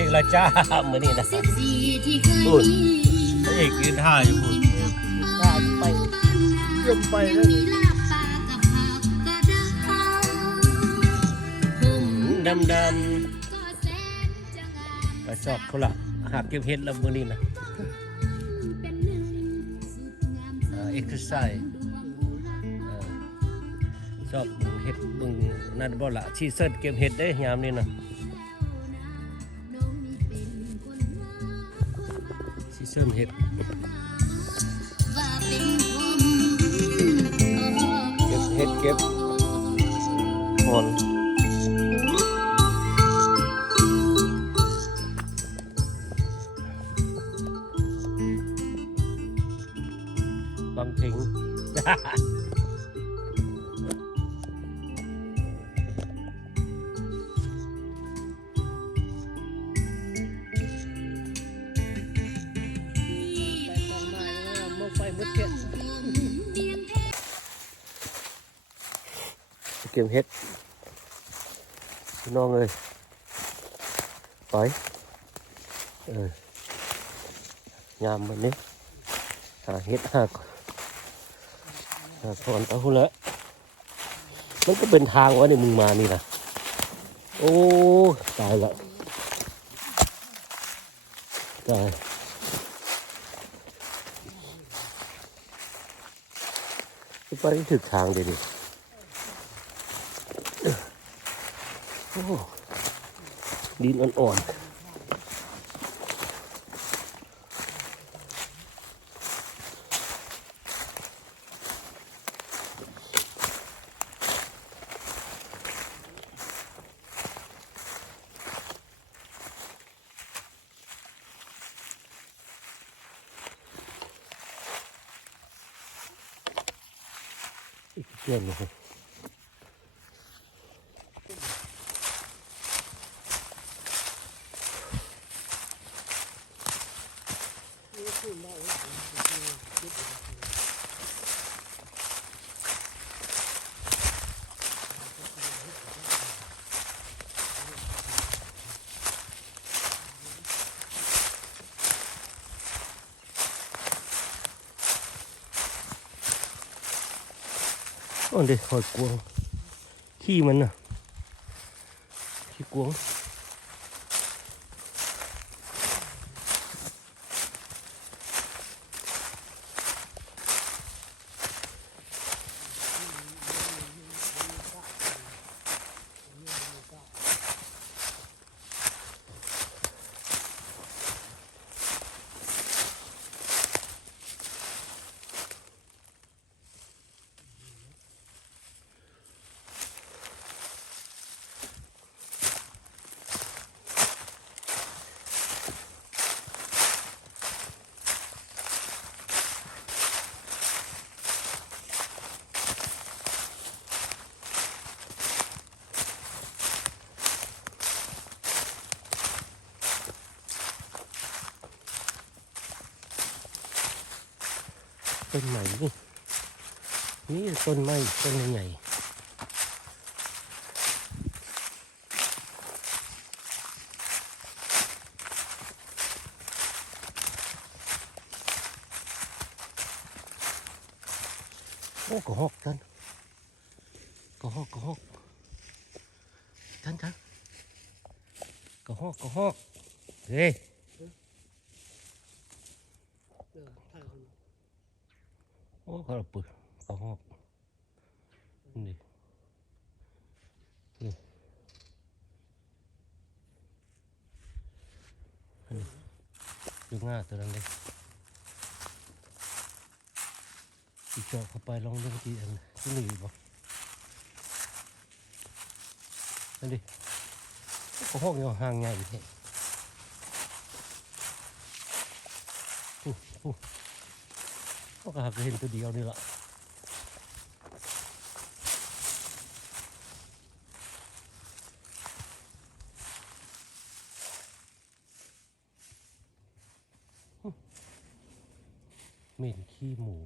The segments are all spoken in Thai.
อีกแล้วจ้ามื้อนี้นะพูดพระเอกยืนท่าอยู่พูดท่าไปเยี่ยมไปเลยดำไปสอบเขาละหากเก็บเห็ดแล้วมื้อนี้นะเอ็กซ์ไซส์ชอบเห็ดบึงนั่นบ่ละชีเซิร์ตเก็บเห็ดได้ยามนี้นะชีเซิร์ตเห็ดเก็บเห็ดเก็บหอนบางทิ้งเก็บเห็ดพี่น้องเลยไปยามวันนี้หาเห็ดหาถอนเอาละมันก็เป็นทางวะเนี่ยมึงมานี่นะโอ้ตายละตายไปถึงทางเดี๋ยวดิโอ้ดินอ่อนๆเพื่อนเลยโอ้เด็กหอยกวงขี้มันน่ะขี้กวงต้นใหม่นี่ต้นไม้ต้นใหญ่โอ้กระหอกท่านกระหอกท่านกระหอกเฮ้ยโอ้กระปุกกระหอกนี่ดูง่าตัวนั้นเลยอีกจอเข้าไปลองดูทีอันที่หนีบ่นั่นดิกระหอกยังห่างใหญ่แท้ก็หากเห็นตัวเดียวนี่แหละเหม็นขี้หมู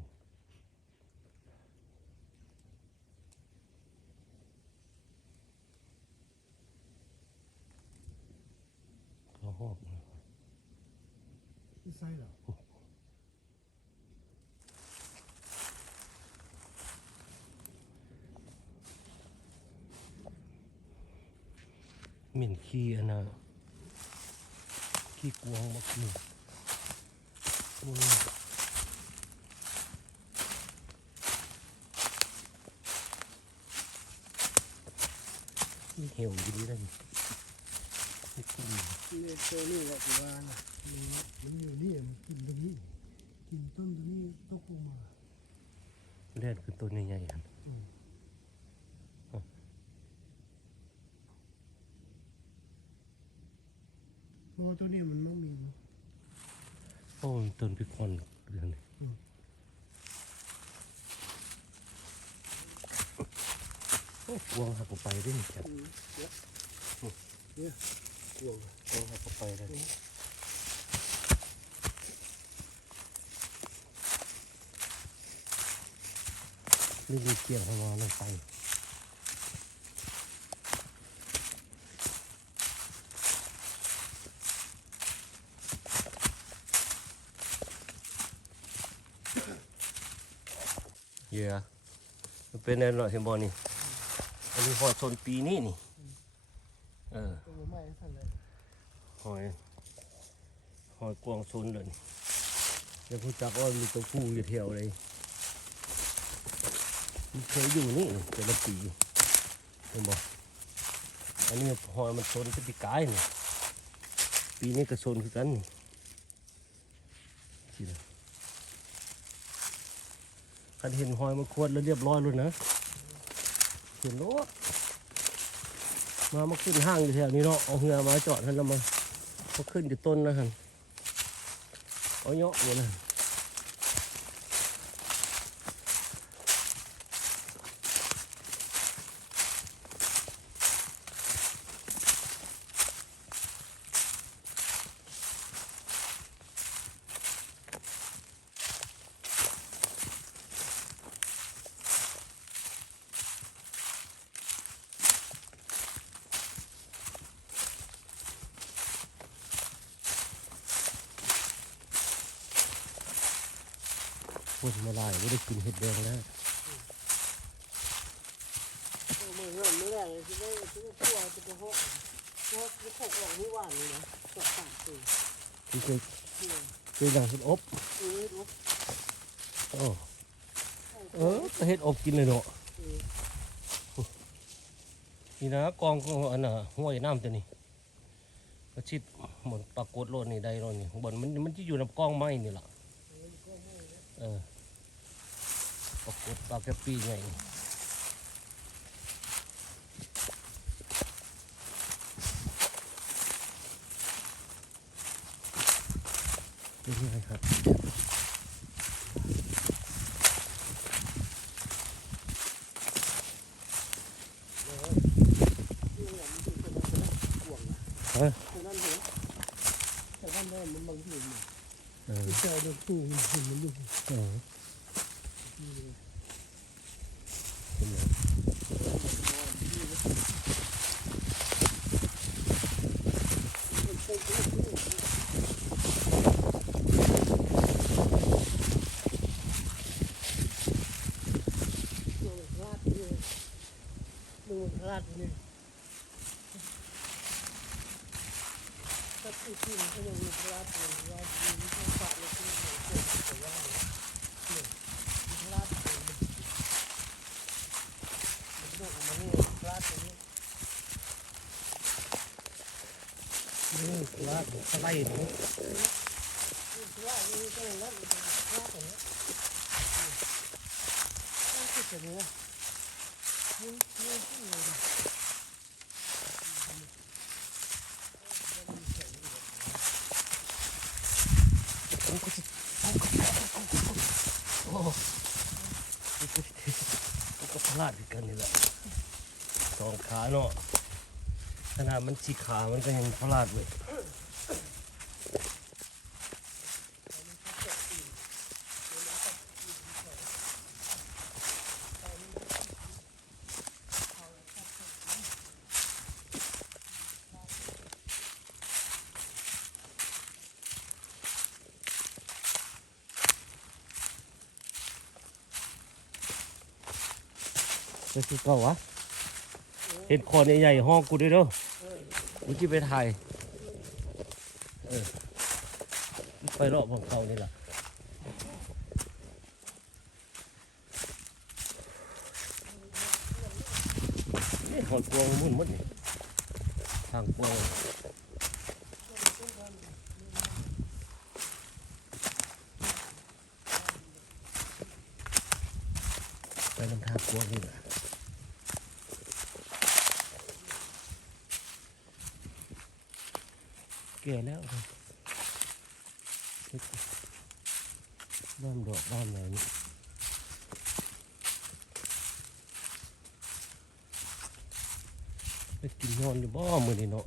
กระห หอกไม่ใช่หรอเหม็นขี้อันน่ะขี้กวางมากเลยนี่เหี่ยวอยู่ดีเลยนี่กินนี่ตัวนี้แหละที่ว่าน่ะมันอยู่นี่มันกินตรงนี้กินต้นตรงนี้ตกลงมาแรกคือตัวใหญ่ๆอันเพราะตัวนี้มันไม่มีโอ้ต้นพิกอนเดือนกวางหักไปได้ไหมครับเนี่ยกวางหักไปได้นี่มีเกี่ยวกับมันลงไปเยอะมันเป็นแนวหน่อยเทมบอลนี่อันนี้หอยชนปีนี้นี่หอยกวางชนเลยแล้วผู้จักว่ามีตัวผู้อยู่แถวเลยมันเคยอยู่นี่แต่ละปีเห็นบอกอันนี้หอยมันชนที่ปีกายนี่ปีนี้ก็ชนคือกันนี่คันเห็นหอยมันควรแล้วเรียบร้อยเลยนะเห็นรถมาขึ้นห้างอยู่แถวนี้เนาะเอาเหือมาจอดให้เรามาขึ้นอยู่ต้นนะฮะเอาเยอะหมดเลยคนมาลายไม่ได้กินเห็ดแดงแล้วไม่ได้เลยที่ได้ที่ได้ตัวจะไปหกไม่หกออกไม่หวานเลยนะสองสามตัวที่คืออย่างเห็ดอบเห็ดอบกินเลยเนาะนี่นะกองก็อันน่ะห้วยน้ำตัวนี้ก็ชิดเหมือนปรากฏโลดนี่ได้โลดนี่บนมันจะอยู่ในกองไม้นี่แหละปรากฏปลากระปีไงเป็นไงครับนั่นเหรอแต่ด้านนั้นมันบางทีมันเจอเด็กตู้มันอยู่ดูคลาดนี่ถ้าพูดถึงก็ยังมีคลาดอยู่ว่ามีต้องฝากเลยที่มันเกิดแต่ว่าเนี่ยคลาดมันดูมันนี่คลาดนี้นี่คลาดอะไรนี่คลาดนี่ก็ยังนั่นคลาดอย่างนี้ต้องคิดอย่างนี้นี่โอ้ก็พลาดกันนี่แหละสองขาเนาะขนาดมันชี้ขามันก็ยังพลาดเลย ไปคือเก่าวะเห็นคอนใหญ่ๆห้องกูด้วยเด้อกูจะไปถ่ายไปรอบของเขานี่แหละนี่หอดกวางมุ่นมดนี่ทางกวางไปลำทางกวางนี่แหละแก่แล้วบ้านดอกบ้านไหนนี่ไปกินนอนอยู่บ่มือนี่เนาะ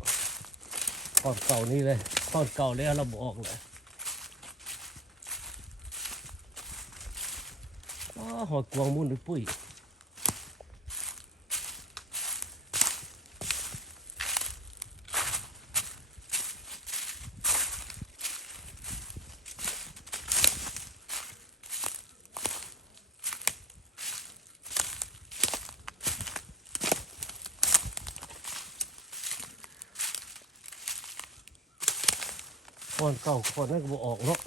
ก้อนเก่านี่เลยก้อนเก่าแล้วเราบอกเลยหอยกวางมุ่นด้วยปุ้ยก้อนเก่าก้อนนั้นก็บออกเนาะ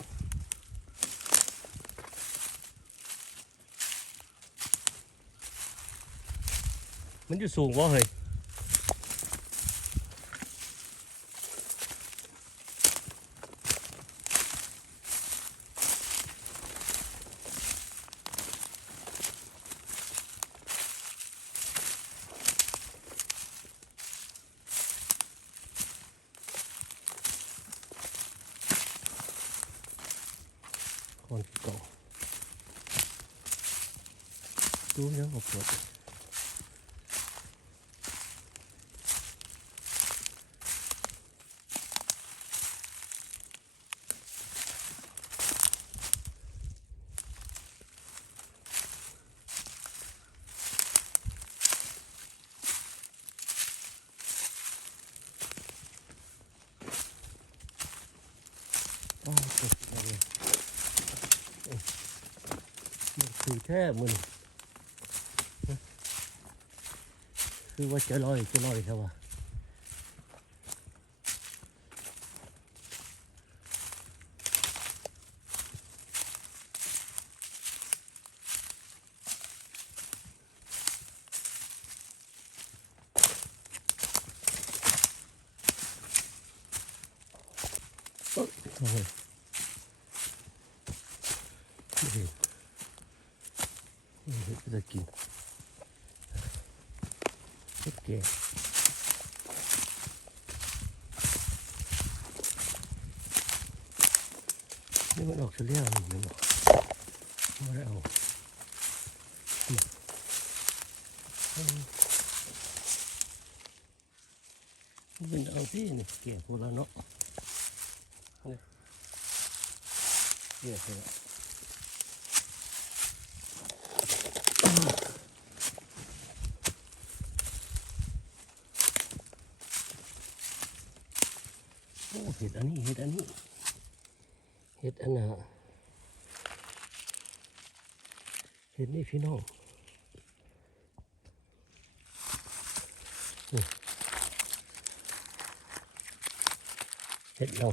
มันอยู่สูงวะเฮ้ยก้อนเก่าดูยังก็ปวดปวดเลยมันคือแค่มันคือว่าจะลอยใช่ป่ะโอ้ยจะกินโอเคนี่มันออกเฉลี่ยหนึ่งหรอไม่ได้เอาเป็นเอาที่นี่เกี่ยวกับเราเนาะเกี่ยวกับเห็ดอันนี้เห็ดอันน่ะเห็ดนี่พี่น้องเห็ดเรา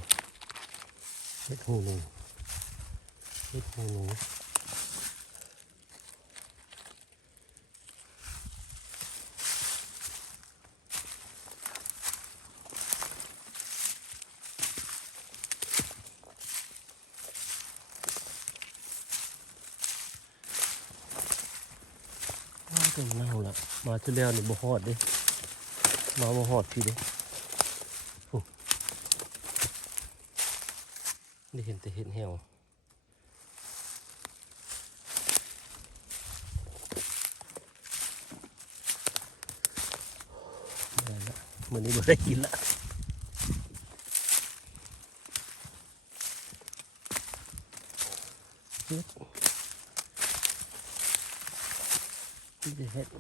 เห็ดหูหนูก็เน่าละมาที่แล้วนี่บ่ฮอดเด้มาบ่ฮอดพี่เด้ได้เห็นแต่เห็ดแหวได้ละมื้อนี้บ่ได้กินละ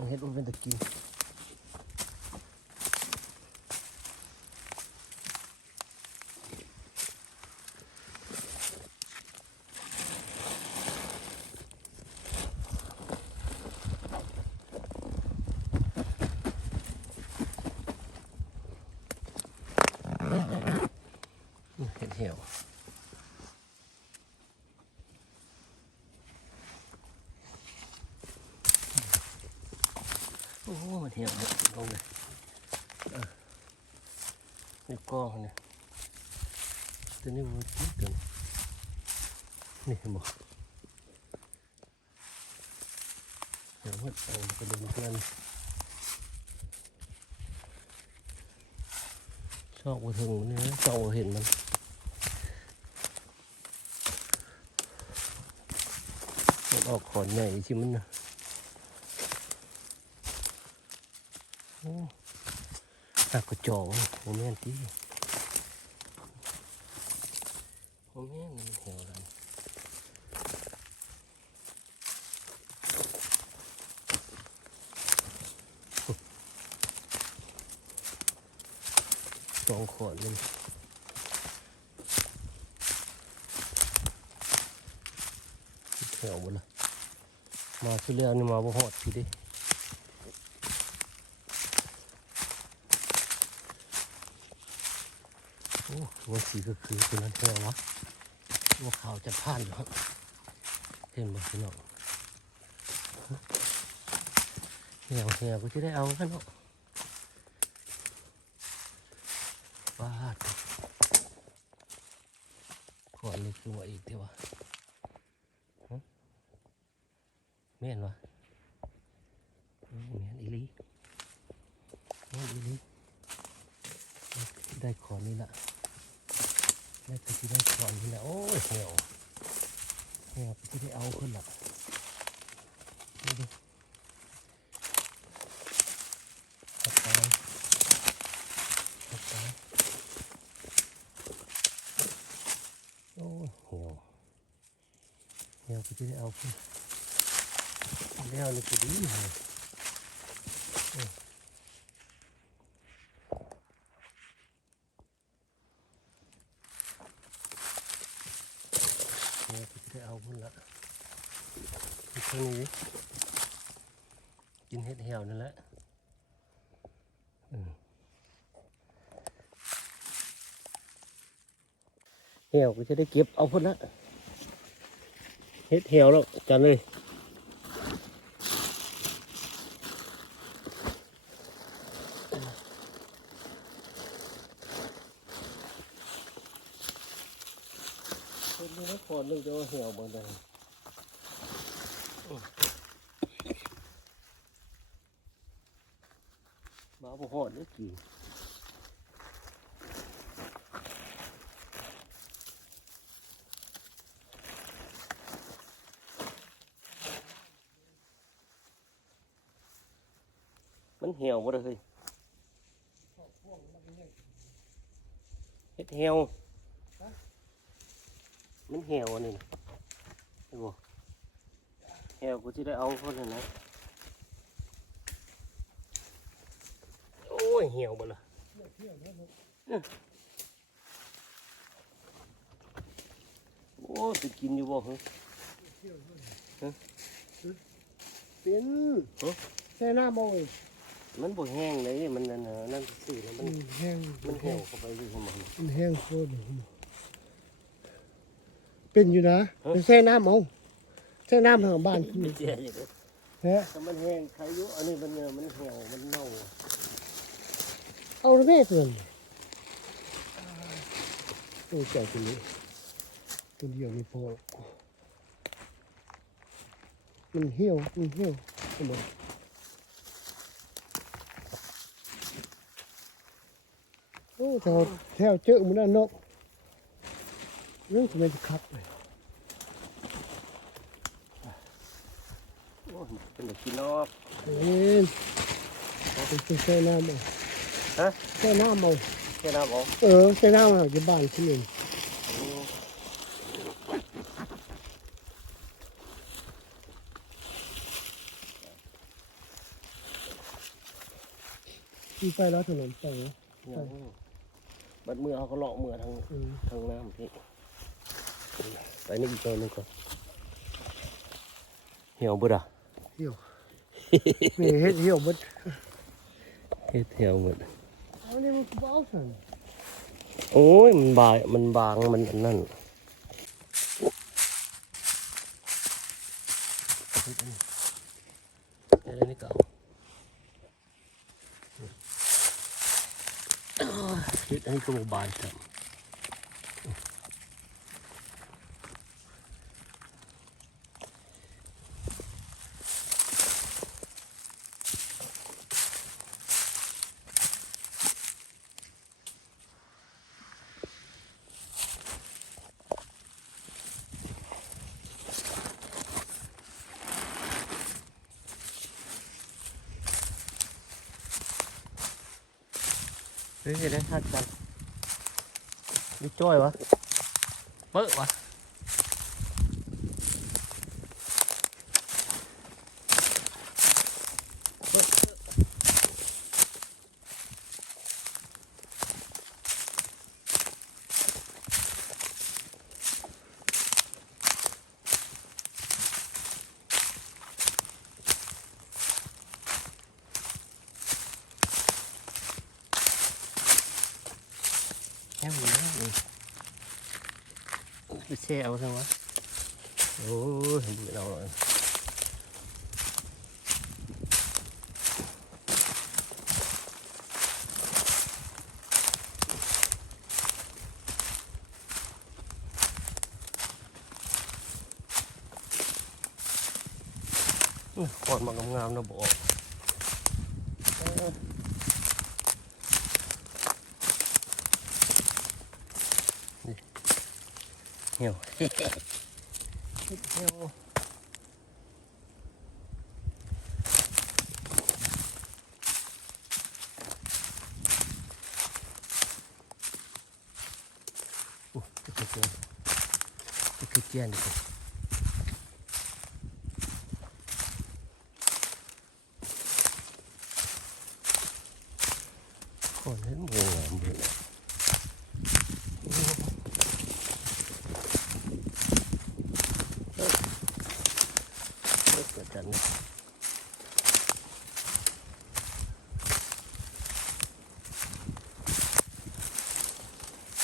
เห็ดมันเป็นตะกี้ มันเหี่ยวหมดลงเลยนี่กองเนี่ยตัวนี้มันคิดกันนี่เห็นบ่เดี๋ยวมันเอากระดูกนั่นชอบกระถึงมันนี่นะชอบเห็นมันออกขอนใหญ่ชิมันนะโอ้หักกระจอกโมเมนต์ที่โมเมนต์มันเหี่ยวแล้วสองขอนมันเหี่ยวหมดละมาที่เรือนี่มาบ่หอดพี่ดิโอ้ตัวสีก็คือตัวนั้นเหี่ยววะตัวขาวจะผ่านอยู่ครับเห็นบ่พี่น้องเหี่ยวก็จะได้เอากันเนาะบ้าขอนนี่คือว่าอีกเท่าวะแม่นวะแม่นอีหลีได้ขอนนี่ละได้ก็ที่ได้ขอนนี่ละโอ้ยเหี่ยวก็ที่ได้เอาขึ้นละนี่ดิขับไปโอ้ยเหี่ยวก็ที่ได้เอาขึ้นแล้วนี่ก็ดีเลยได้เอาพุ่นละอีกคนนี้กินเห็ดเหี่ยวนั่นแหละเหี่ยวก็จะได้เก็บเอาพุ่นละเห็ดเหี่ยวแล้วกันเลยคนนี้ก็คนนึงจะเหี่ยวบางใดมาบ่หอดได้กี่มันเหี่ยวบ่ได้เลยเห็ดเหี่ยวมันเหี่ยวอันนี้นะไอ้บ่เหี่ยวกูจะได้เอาคนนั้นนะโอ้ยเหี่ยวบ่ล่ะโอ้ยไปกินอยู่บ่ฮะเป็นใส่หน้าโมย มันบ่แห้งเลยมันนั่นสื่อแล้วมัน แห้ง มันเหี่ยวเข้าไปอยู่ข้างใน มันแห้งโคตรเป็นอยู่นะเป็นใส่น้ำเอาใส่น้ำทางบ้านคือ เสียอยู่เลย แฮะ แต่มันแห้งใครอยู่อันนี้มันเหี่ยวมันเน่า เอาแม่ตัวนี้โอ้เจ้าตัวนี้ตัวเดียวไม่พอมันเหี่ยวทั้งหมดโอ้แถวเจอมันน่ะนกเรื่องทำไมจะคักเลย โอ้ยเป็นเด็กกินนอก เป็นใส่น้ำเอา ฮะ ใส่น้ำเอา แค่น้ำออก ใส่น้ำเอาจะบ้านที่หนึ่งที่ไปแล้วถนนไปนะ บัดมือเขาก็เลาะมือทางน้ำพี่ไปนี่อีกตัวนึงก่อนเหี่ยวบุดอ่ะ เหี่ยวมีเฮ็ดเหี่ยวหมด เหี่ยวหมด เอาเนี่ยมันเบาสั่น โอ้ยมันบางมันอันนั่นอะไรนี่เก่า ฮ็ดอันนี้ก็บ่บานครับเฮ้ยได้ทัดกันนี่จ้อยวะเปิ้ลวะแค่หมดแล้วนี่ไปแช่เอาใช่ไหมโอ้ยเบื่อเราเลยขอดมางามๆนะบอกเหี่ยวเหี่ยวจะเจียนจะเจียนดิคนเห็นบัวงามเลยเกิดกัน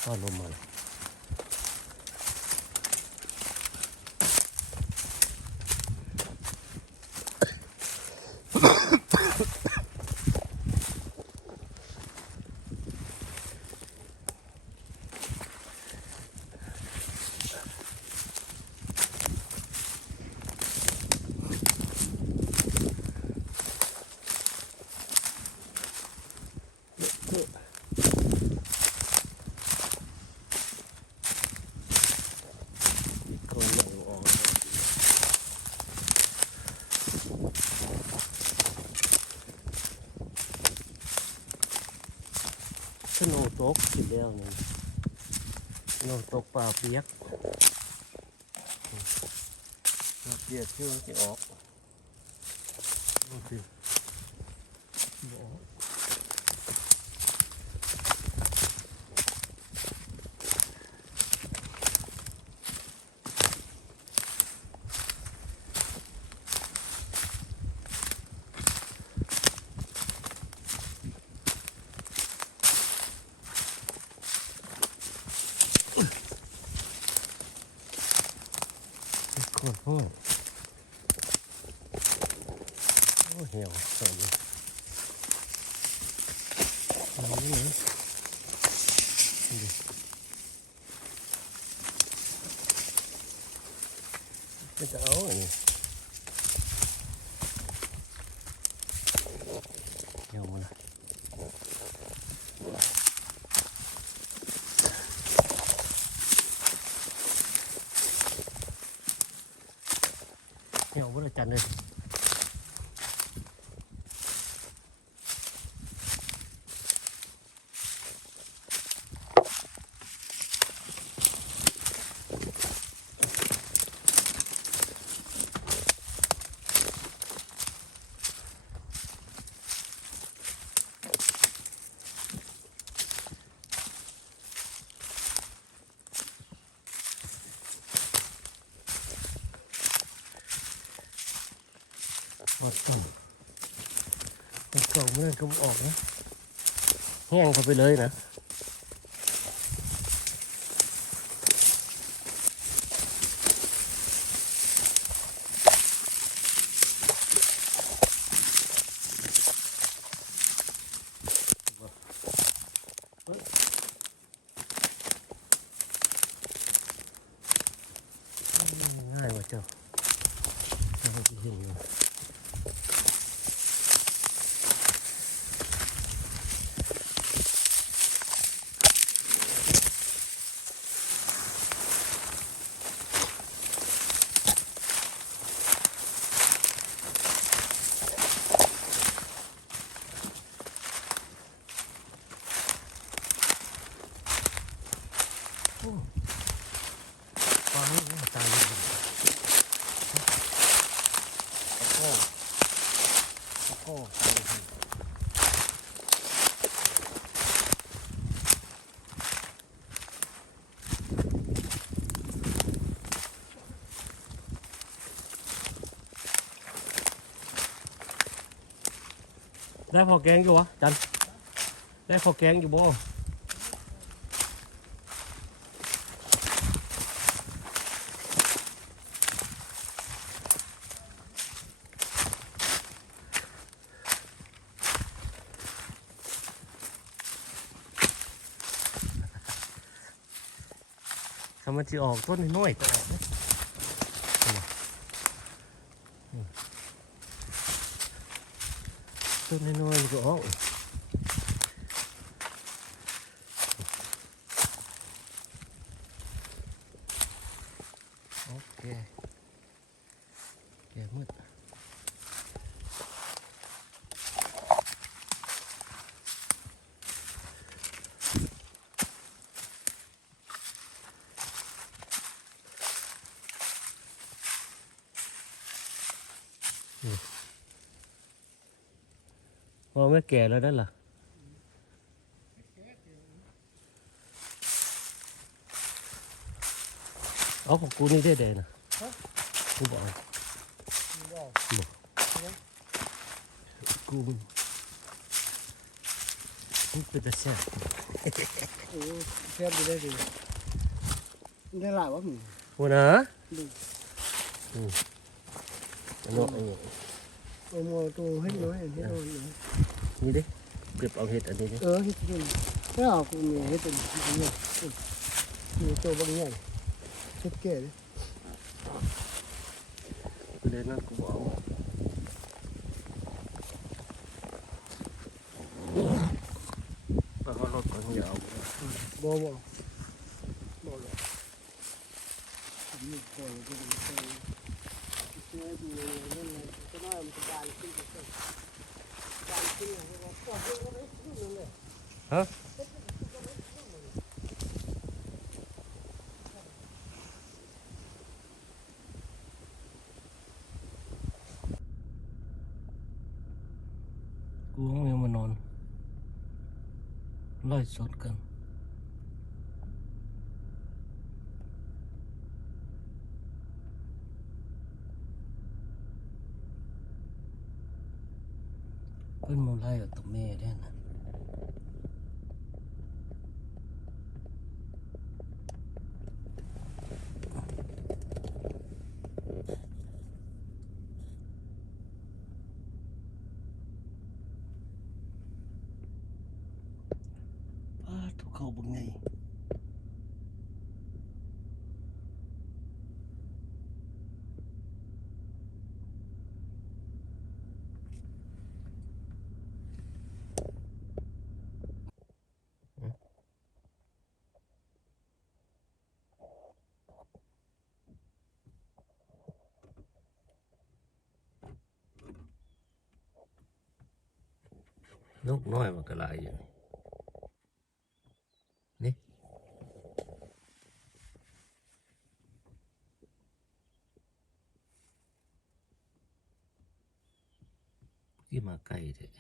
ก็ลมมาเลยสโนว์ตกสิแล้วนี่สโนว์ตกปลาเปียกปลาเปียกชื่อจะออกโอเคบอกโคตรพ่อโอ้เหี่ยวสวยเลยอันนี้นะก็จะเอาอันนี้เหี่ยวมาละเหี่ยวมาละจันเลยวัดตุ่มวัดเก่าเมื่อก็ออกนะแห้งเข้าไปเลยนะ หึ่งอยู่ฟ้าตายเลยตะโก้ได้พอแกงอยู่วะจันได้พอแกงอยู่บ่ทำมันจะออกต้นน้อยๆก็ออกนะต้นน้อยๆก็ออกโอเคแกมืดพอไม่แก่แล้วนั่นล่ะเอาของกูนี่ได้เด่นะกูบอกกูมันเป็นแต่แซ่บ โอ้แซ่บอยู่ได้ดิได้หลายวะมึง หัวหนะ ดู อันนู้นอันนี้ เอามาตัวให้น้อยเฮ็ดน้อย นี่ดิเก็บเอาเห็ดอันนี้ดิ เฮ็ดกินแล้วกูมีเฮ็ดเป็นนี่มีตัวบางอย่างเฮ็ดแก่เลย กูเล่นนั่นกูบอกเอารถก่อนอย่าเอา บ่เลยนี่ก็เลยก็เลยเชื่อดูนั่นเลยก็น้อยมันจะบานขึ้นไปบานขึ้นเลยว่าก็เฮ็ดก็ได้ขึ้นเลย ฮะกูต้องยังมานอนไล่สดกันเพื่อนมาไล่กับตัวแม่ได้นะทุกเขาบังไงลูกน้อยมันก็หลายอยู่นี่ที่มาใกล้เถอะ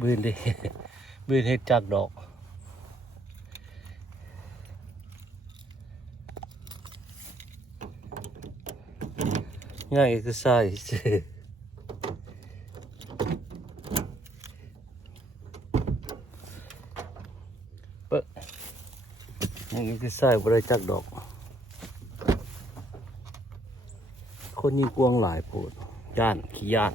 บืนดิ บืนเฮ็ดจากดอกง่ายคือใส่เปะง่ายคือใส่บ่ได้จากดอก คนยิงกวงหลายโพดย่านขี้ย่าน